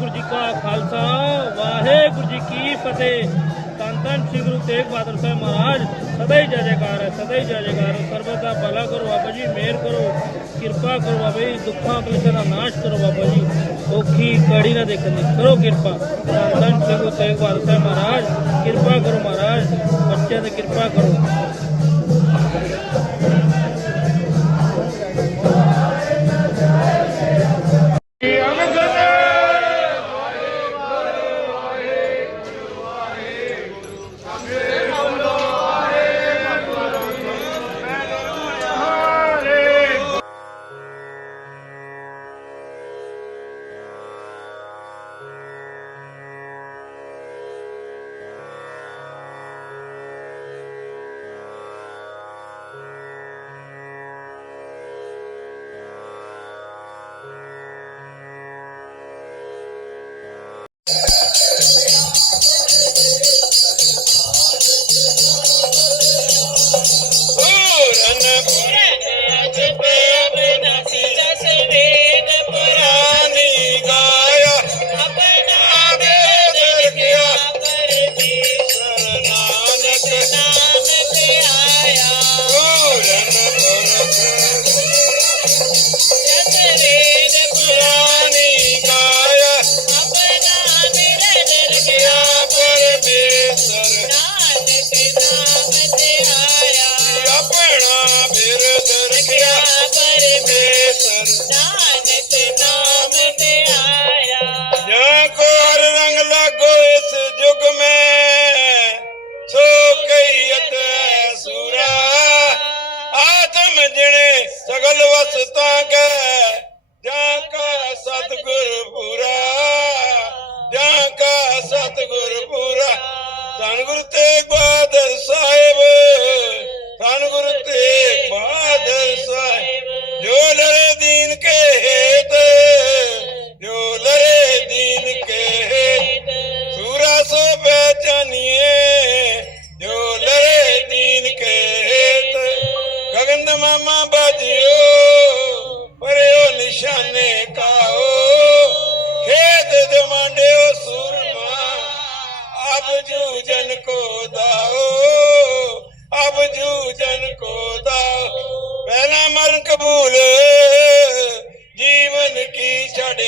ਵਾਹਿਗੁਰੂ ਜੀ ਕਾ ਖਾਲਸਾ, ਵਾਹਿਗੁਰੂ ਜੀ ਕੀ ਫਤਿਹ। ਤਨ ਤਨ ਸ੍ਰੀ ਗੁਰੂ ਤੇਗ ਬਹਾਦਰ ਸਾਹਿਬ ਮਹਾਰਾਜ, ਸਦਾ ਹੀ ਜੈ ਜੈਕਾਰ ਹੈ, ਸਦਾ ਹੀ ਜੈ ਜੈਕਾਰ ਸਰਬਤ ਦਾ ਭਲਾ ਕਰੋ ਬਾਬਾ ਜੀ, ਮਿਹਰ ਕਰੋ, ਕਿਰਪਾ ਕਰੋ ਬਾਬਾ ਜੀ, ਦੁੱਖਾਂ ਕਲੇਸ਼ਾਂ ਦਾ ਨਾਸ਼ ਕਰੋ ਬਾਬਾ ਜੀ। ਔਖੀ ਕੜੀ ਨਾ ਦੇਖਣ ਦੀ, ਕਰੋ ਕਿਰਪਾ। ਤਨ ਤਨ ਸ੍ਰੀ ਗੁਰੂ ਤੇਗ ਬਹਾਦਰ ਸਾਹਿਬ ਮਹਾਰਾਜ, ਕਿਰਪਾ ਕਰੋ ਮਹਾਰਾਜ, ਬੱਚਿਆਂ ਤੇ ਕਿਰਪਾ ਕਰੋ। சுத்தாக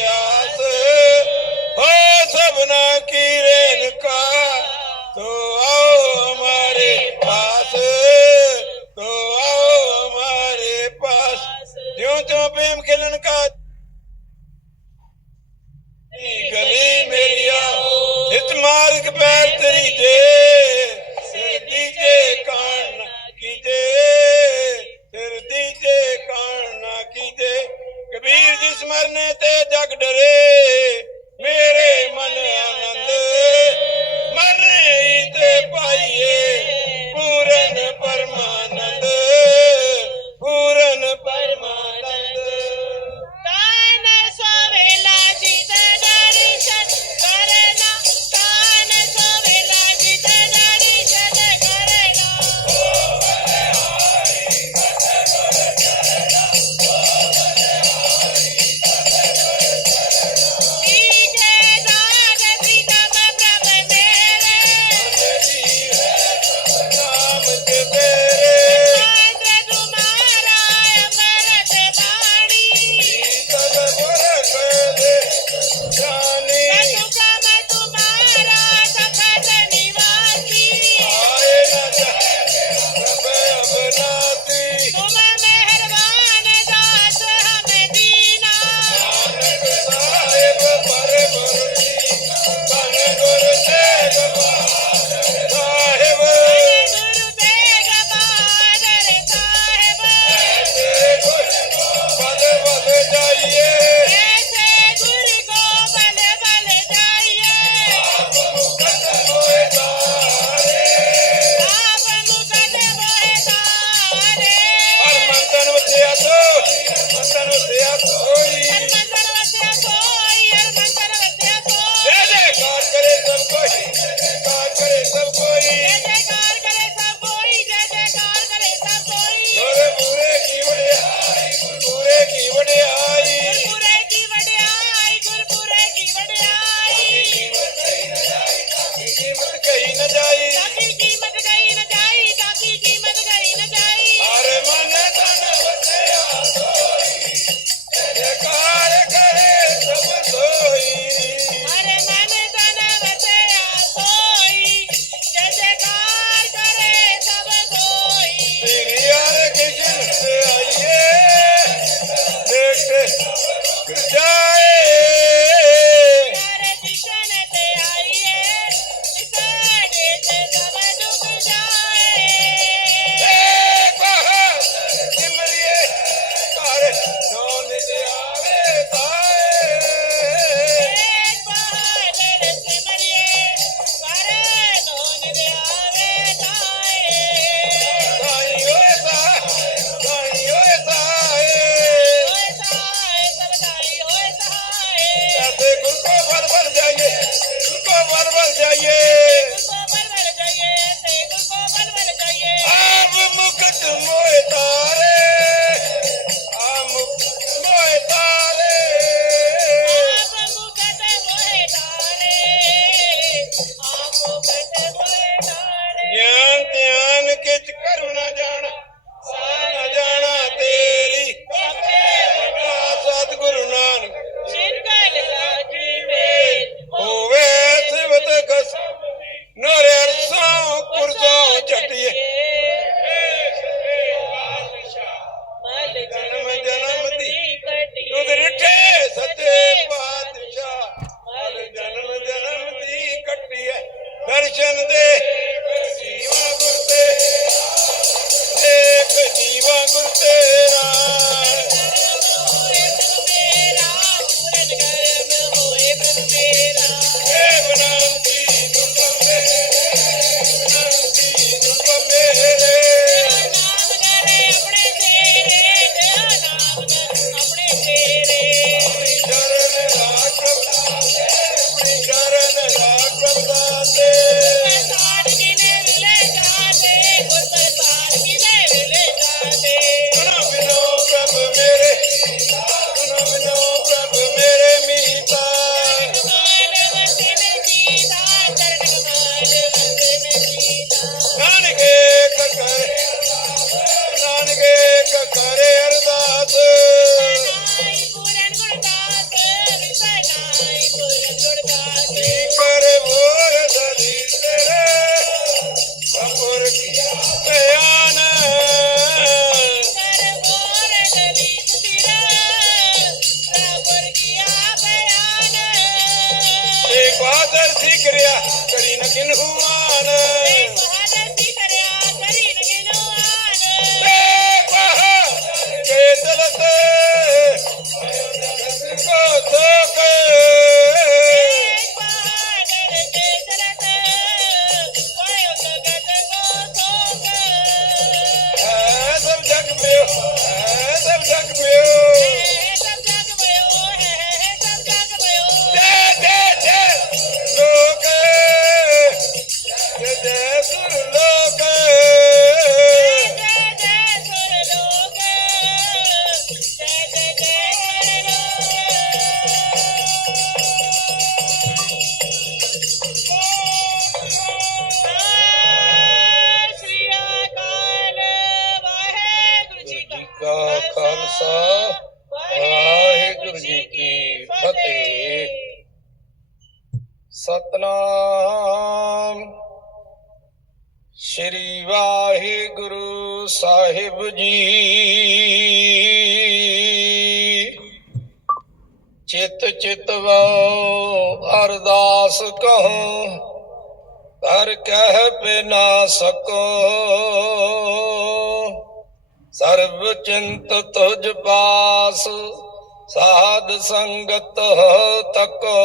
Hey. ਕਹੋ ਪਰ ਕਹਿ ਪੇ ਨਾ ਸਕੋ। ਸਰਬ ਚਿੰਤ ਤੁਜ ਪਾਸ ਸਾਧ ਸੰਗਤ ਹੋ ਤਕੋ।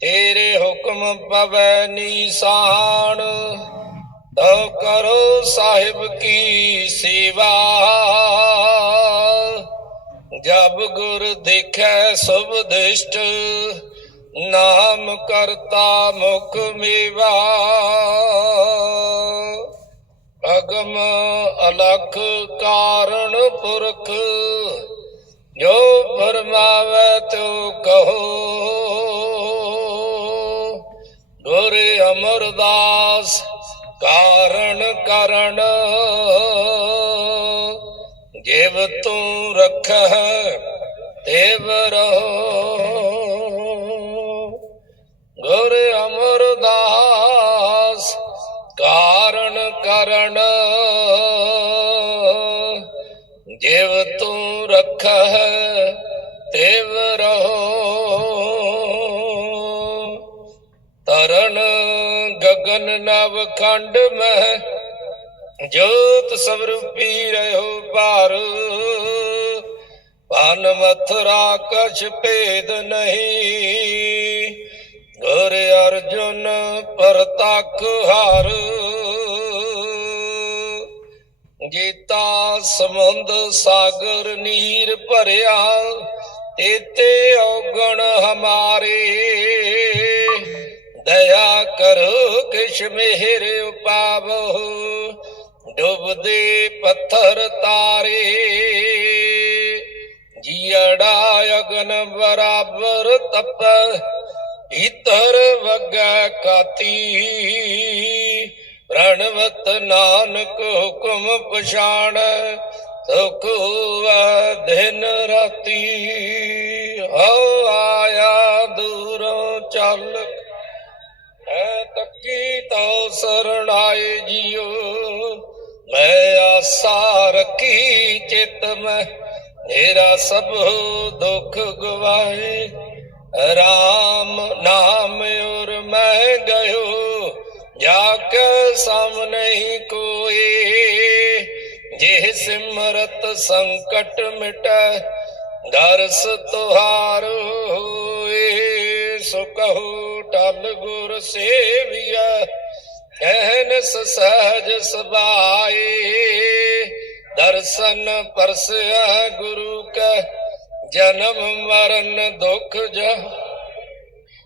ਤੇਰੇ ਹੁਕਮ ਪਵੈ ਨੀਸਾਨ, ਤਉ ਕਰੋ ਸਾਹਿਬ ਕੀ ਸੇਵਾ। ਜਬ ਗੁਰ ਦੇਖੈ ਸਭ ਦਿਸ਼ਟ, ਨਾਮ ਕਰਤਾ ਮੁਖ ਮੇਵਾ। ਅਗਮ ਅਲਖ ਕਾਰਣ ਪੁਰਖ, ਜੋ ਫਰਮਾਵੇ ਤੋ ਕਹੋ। ਗੁਰ ਅਮਰਦਾਸ ਕਾਰਣ ਕਰਨ ਜਿਵ ਤੂੰ ਰਖਹ ਤੇਵ ਰਹੋ। ਗੁਰ ਅਮਰ ਦਾਸ ਕਾਰਨ ਕਰਨ। ਜਿਵ ਤੂੰ ਰਖਹ ਤੇਵ ਰਹੋ। ਤਰਨ ਗਗਨ ਨਵ ਖੰਡ ਮਹਿ ਜੋਤ ਸਵਰੂਪੀ ਰਹਿਓ ਭਾਰ। ਪਨ ਮਥਰਾ ਕਛ ਭੇਦ ਨਹੀਂ। ਗੁਰ ਅਰਜੁਨ ਪਰਤਖ ਹਰ। ਗੀਤਾ ਸਮੁੰਦ ਸਾਗਰ ਨੀਰ ਭਰਿਆ, ਤੇਤੇ ਔਗਣ ਹਮਾਰੇ। ਦਇਆ ਕਰੋ ਕਿਸ਼ ਮਿਹਰ ਉਪਾਵੋ ਡੁੱਬਦੇ ਪੱਥਰ ਤਾਰੇ ਜੀੜਾ ਅਗਨ ਬਰਾਬਰ ਤਪ, ਇਤਰ ਵਗੈ ਕਾਤੀ। ਪ੍ਰਣਵਤ ਨਾਨਕ ਹੁਕਮ ਪਛਾਣ ਸੁਖ ਹੋਵੈ ਦਿਨ ਰਾਤੀ। ਹਉ ਆਇਆ ਦੂਰੋਂ ਚੱਲ, ਐ ਤੱਕੀ ਤਉ ਸਰਣਾਏ ਜੀਓ ਮੈਂ ਆਸਾ ਰੱਖੀ ਚਿਤ ਮੈਂ ਮੇਰਾ ਸਭ ਦੁੱਖ ਗਵਾਏ। ਰਾਮ ਨਾਮ ਔਰ ਮੈਂ ਗਇਓ, ਜਾ ਕੇ ਸਾਹਮਣੇ ਹੀ ਕੋਏ। ਜੇ ਸਿਮਰਤ ਸੰਕਟ ਮਿਟੈ, ਦਰਸ ਤੁਹਾਰ ਹੋਏ। ਸੋ ਕਹੋ ਟਲ ਗੁਰ ਸੇਵੀਆ ਕਹਿਨਸ ਸਹਜ ਸਬਾਏ, ਦਰਸ਼ਨ ਪਰਸਿਆ ਗੁਰੂ ਕਾ, ਜਨਮ ਮਰਨ ਦੁਖ ਜਾ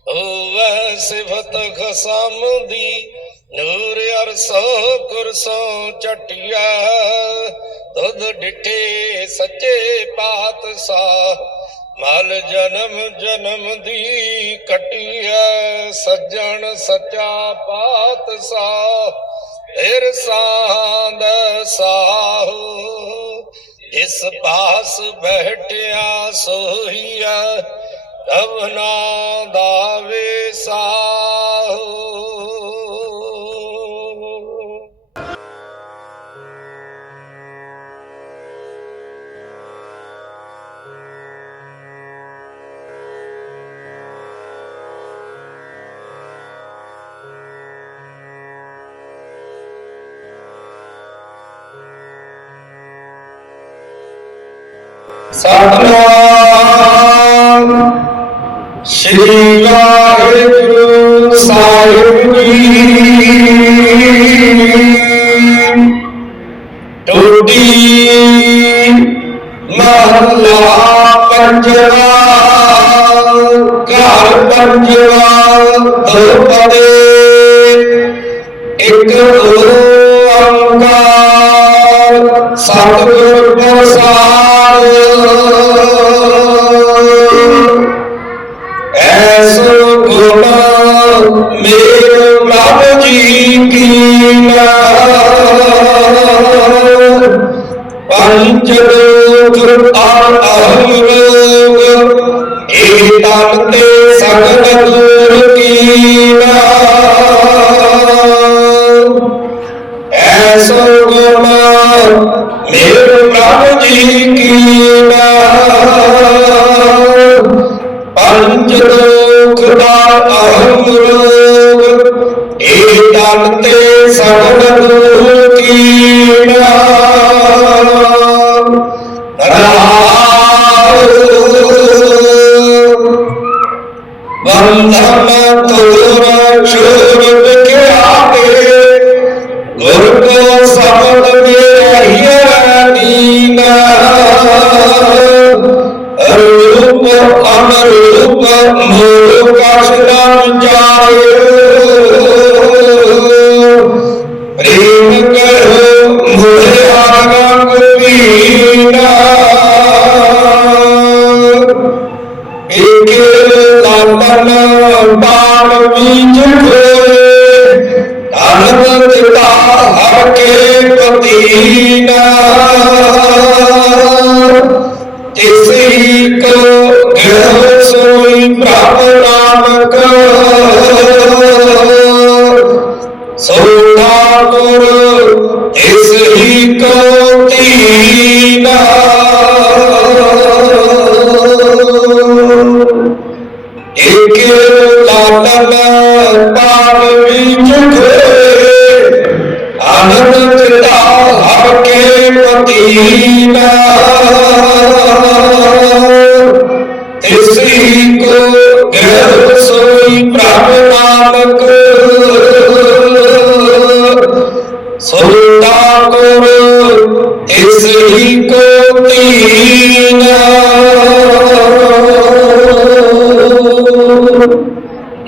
ਹੋਵੈ ਸਿਫਤ ਖਸਮ ਦੀ ਨੂਰ ਅਰਸੋ ਕੁਰਸੋ ਚਟਿਆ ਤੁਧ ਡਿਠੇ ਸੱਚੇ ਪਾਤਸ਼ਾਹ ਮਲ ਜਨਮ ਜਨਮ ਦੀ ਕਟਿਆ, ਸੱਜਣ ਸੱਚਾ ਪਾਤਸ਼ਾਹ। ਫਿਰ ਸਾਂਦ ਸਾਹੂ ਇਸ ਪਾਸ ਬੈਠਿਆ ਸੋਹੀਆ ਕਵਨਾ ਦਾਵੇ ਸਾਹੂ। ਸਤਨਾਮ। ਸ੍ਰੀ ਵਾਹਿਗੁਰੂ ਸਾਹਿਬ ਜੀ। ਟੋਟੀ ਮਹਲਾ ਪੰਜਵਾ ਘਰ ਪੰਜਵਾ ਦੋਪਦੇ ਇੱਕ ਅੰਕਾਰ ਸਤਿਗੁਰ ਮੇਰੇ ਪ੍ਰਭ ਜੀ ਕੀ ਪੰਜ ਲੋਕ ਆਰ ਅਹਮ ਏ ਤਨ ਤੇ ਸਗਲ ਦੂਰ ਕੀਨਾ ਐਸੋ ਗੁਣ ਮੇਰੇ ਪ੍ਰਭ ਜੀ ਕੀਨਾ ਪੰਜ ਲੋਕ ਦਾ ਅਹਮ ਰੋਗ ਏ ਤਨ ਤੇ ਸਗਲ ਦੂਰ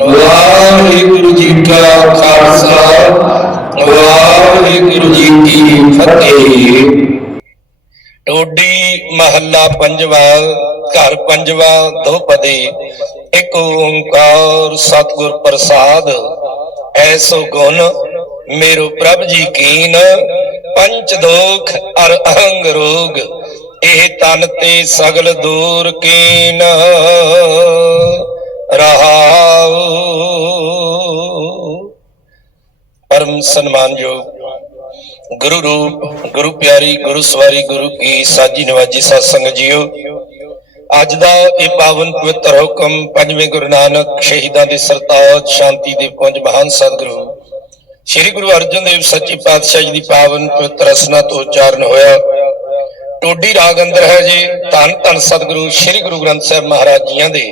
ਵਾਹਿਗੁਰੂ ਜੀ ਕਾ ਖਾਲਸਾ, ਵਾਹਿਗੁਰੂ ਜੀ ਕੀ ਫਤਿਹ। ਟੋਡੀ ਮਹੱਲਾ ਪੰਜਵਾ, ਘਰ ਪੰਜਵਾ ਦੋਪਦੀ ਇੱਕ ਓੰਕਾਰ ਸਤਗੁਰ ਪ੍ਰਸਾਦ ਐਸੋ ਗੁਣ ਮੇਰੋ ਪ੍ਰਭ ਜੀ ਕੀਨ। ਪੰਚ ਦੋਖ ਅਰ ਅਹੰਗ ਰੋਗ, ਇਹ ਤਨ ਤੇ ਸਗਲ ਦੂਰ ਕੀਨ। ਰਹਾਉ। ਪਰਮ ਸਨਮਾਨਯੋਗ ਗੁਰੂ ਰੂਪ, ਗੁਰੂ ਪਿਆਰੀ, ਗੁਰੂ ਸਵਾਰੀ, ਗੁਰੂ ਕੀ ਸਾਜੀ ਨਵਾਜੀ ਸਾਧ ਸੰਗਤ ਜੀਓ। ਅੱਜ ਦਾ ਇਹ ਪਾਵਨ ਪਵਿੱਤਰ ਹੁਕਮ ਪੰਜਵੇਂ ਗੁਰੂ ਨਾਨਕ ਸ਼ਹੀਦਾਂ ਦੇ ਸਰਤਾਜ ਸ਼ਾਂਤੀ ਦੇ ਪੰਜ ਮਹਾਨ ਸਤਿਗੁਰੂ ਸ੍ਰੀ ਗੁਰੂ ਅਰਜਨ ਦੇਵ ਸੱਚੇ ਪਾਤਸ਼ਾਹ ਜੀ ਦੀ ਪਾਵਨ ਪਵਿੱਤਰ ਰਸਨਾ ਤੋਂ ਉਚਾਰਨ ਹੋਇਆ। ਟੋਡੀ ਰਾਗ ਅੰਦਰ ਹੈ ਜੀ। ਧੰਨ ਧੰਨ ਸਤਿਗੁਰੂ ਸ੍ਰੀ ਗੁਰੂ ਗ੍ਰੰਥ ਸਾਹਿਬ ਮਹਾਰਾਜ ਜੀਆਂ ਦੇ।